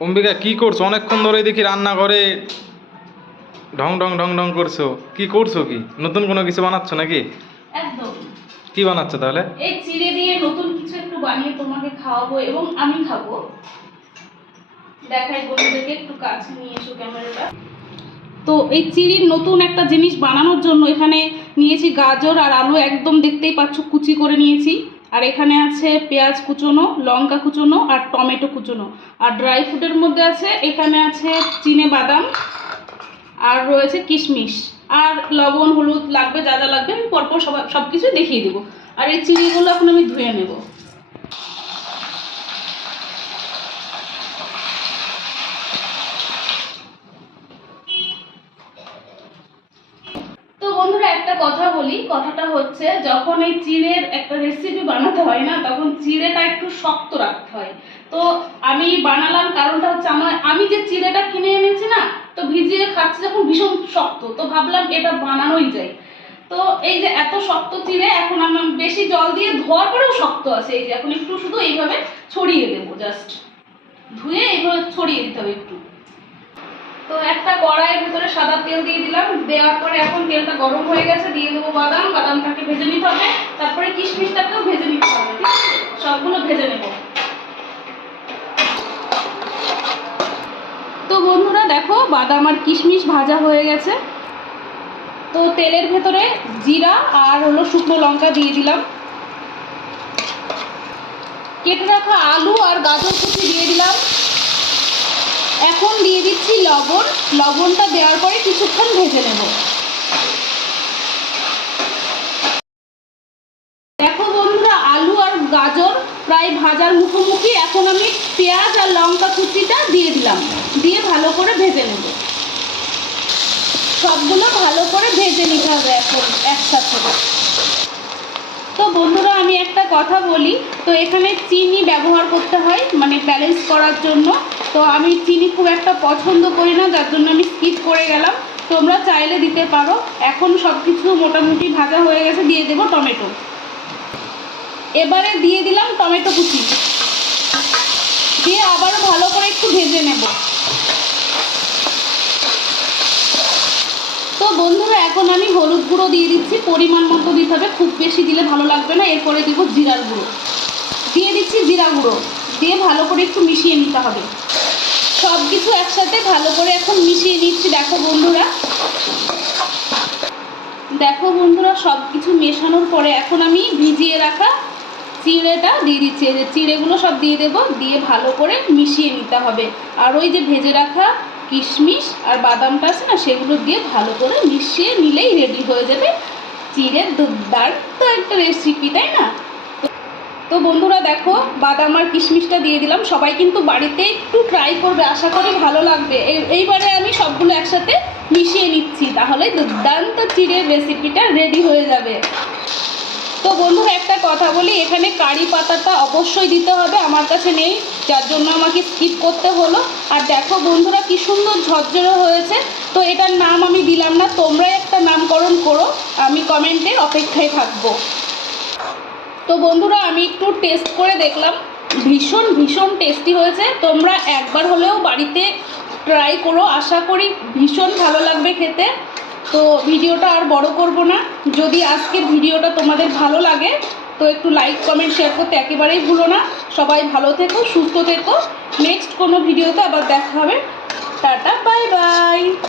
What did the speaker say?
অম্বিকা কি করছ? অনেকক্ষণ ধরে দেখি রান্না করে ঢং ঢং ঢং ঢং করছ। কি করছ কি? নতুন কোনো কিছু বানাচ্ছ নাকি? একদম। কি বানাচ্ছ তাহলে? এই চিড়ে দিয়ে নতুন কিছু একটু বানিয়ে তোমাকে খাওয়াবো এবং আমি খাব। দেখাই বন্ধুদেরকে একটু কাছে নিয়ে এসো ক্যামেরাটা। তো এই চিড়ির নতুন একটা জিনিস বানানোর জন্য এখানে নিয়েছি গাজর আর আলু একদম দেখতেই পাচ্ছ কুচি করে নিয়েছি। আর এখানে আছে পেঁয়াজ কুচনো, লঙ্কা কুচোনো আর টমেটো কুচোনো। আর ড্রাই ফ্রুটের মধ্যে আছে, এখানে আছে চিনে বাদাম আর রয়েছে কিশমিশ। আর লবণ, হলুদ লাগবে, যা যা লাগবে, আমি পরপর সব সব কিছু দেখিয়ে দেবো। আর এই চিনিগুলো এখন আমি ধুয়ে নেব তো বন্ধুরা একটা কথা বলি, কথাটা হচ্ছে যখন এই চিড়ের একটা রেসিপি বানাতে হয় না, তখন চিড়েটা একটু শক্ত রাখতে হয়। তো আমি বানালাম কারণটা হচ্ছে আমার, আমি যে চিড়েটা কিনে এনেছি না, তো ভিজিয়ে খাচ্ছি যখন ভীষণ শক্ত, তো ভাবলাম এটা বানানোই যায়। তো এই যে এত শক্ত চিড়ে, এখন আমার বেশি জল দিয়ে ধোয়ার পরেও শক্ত আছে, এই যে এখন একটু শুধু এইভাবে ছড়িয়ে দেবো জাস্ট ধুয়ে এইভাবে ছড়িয়ে দিতে হবে একটু। কড়াইয়ের ভিতরে সাদা তেল দিয়ে দিলাম। দেওয়ার পরে এখন তেলটা গরম হয়ে গেছে, দিয়ে দেবো বাদাম। বাদামটাকে ভেজে নিতে হবে। তারপরে কিশমিশটাকেও ভেজে নিতে হবে? সবগুলো ভেজে নেব। তো বন্ধুরা, দেখো, বাদাম আর কিশমিশ ভাজা হয়ে গেছে। তো তেলের ভেতরে জিরা আর হলো শুকনো লঙ্কা দিয়ে দিলাম। কেটে রাখা আলু আর গাজর কুচি দিয়ে দিলাম। এখন দিয়ে দিচ্ছি লবণ। লবণটা দেওয়ার পরে কিছুক্ষণ ভেজে নেব। দেখো বন্ধুরা, আলু আর গাজর প্রায় ভাজার মুখোমুখি। এখন আমি পেঁয়াজ আর লঙ্কা কুচিটা দিয়ে দিলাম। দিয়ে ভালো করে ভেজে নেব। সবগুলো ভালো করে ভেজে নিতে হবে এখন একসাথে। তো বন্ধুরা, আমি একটা কথা বলি। তো এখানে চিনি ব্যবহার করতে হয় মানে ব্যালেন্স করার জন্য। তো আমি চিনি খুব একটা পছন্দ করি না, যার জন্য আমি স্কিপ করে গেলাম। তোমরা চাইলে দিতে পারো। এখন সব কিছু মোটামুটি ভাজা হয়ে গেছে, দিয়ে দেবো টমেটো। এবারে দিয়ে দিলাম টমেটো কুচি। দিয়ে আবারও ভালো করে একটু ভেজে নেব। তো বন্ধুরা, এখন আমি হলুদ গুঁড়ো দিয়ে দিচ্ছি। পরিমাণ মতো দিতে হবে, খুব বেশি দিলে ভালো লাগবে না। এরপরে দিব জিরার গুঁড়ো। দিয়ে দিচ্ছি জিরা গুঁড়ো। দিয়ে ভালো করে একটু মিশিয়ে নিতে হবে। সব কিছু একসাথে ভালো করে এখন মিশিয়ে নিচ্ছি। দেখো বন্ধুরা। দেখো বন্ধুরা সব কিছু মেশানোর পরে এখন আমি ভিজিয়ে রাখা চিড়েটা দিয়ে দিচ্ছি। এই যে চিড়েগুলো সব দিয়ে দেবো। দিয়ে ভালো করে মিশিয়ে নিতে হবে। আর ওই যে ভেজে রাখা কিশমিশ আর বাদামটা আছে না, সেগুলো দিয়ে ভালো করে মিশিয়ে নিলেই রেডি হয়ে যাবে। চিড়ের দুর্দান্ত একটা রেসিপি তাই না? তো বন্ধুরা দেখো, বাদাম আর কিশমিশটা দিয়ে দিলাম। সবাই কিন্তু বাড়িতে একটু ট্রাই করবে, আশা করি ভালো লাগবে। এই- এইবারে আমি সবগুলো একসাথে মিশিয়ে নিচ্ছি, তাহলে দুর্দান্ত চিড়ের রেসিপিটা রেডি হয়ে যাবে। তো বন্ধুরা একটা কথা বলি, এখানে কারি পাতাটা অবশ্যই দিতে হবে, আমার কাছে নেই, যার জন্য আমাকে স্কিপ করতে হলো। আর দেখো বন্ধুরা, কি সুন্দর ঝরঝরে হয়েছে। তো এটার নাম আমি দিলাম না, তোমরাই একটা নামকরণ করো, আমি কমেন্টে অপেক্ষায় থাকব। তো বন্ধুরা, আমি একটু টেস্ট করে দেখলাম। ভীষণ ভীষণ টেস্টি হয়েছে। তোমরা একবার হলেও বাড়িতে ট্রাই করো। আশা করি ভীষণ ভালো লাগবে খেতে। তো ভিডিওটা আর বড় করব না। যদি আজকের ভিডিওটা তোমাদের ভালো লাগে, তো একটু লাইক কমেন্ট শেয়ার করতে একেবারেই ভুলো না। সবাই ভালো থেকো, সুস্থ থেকো। নেক্সট কোনো ভিডিওতে আবার দেখা হবে। Tata bye bye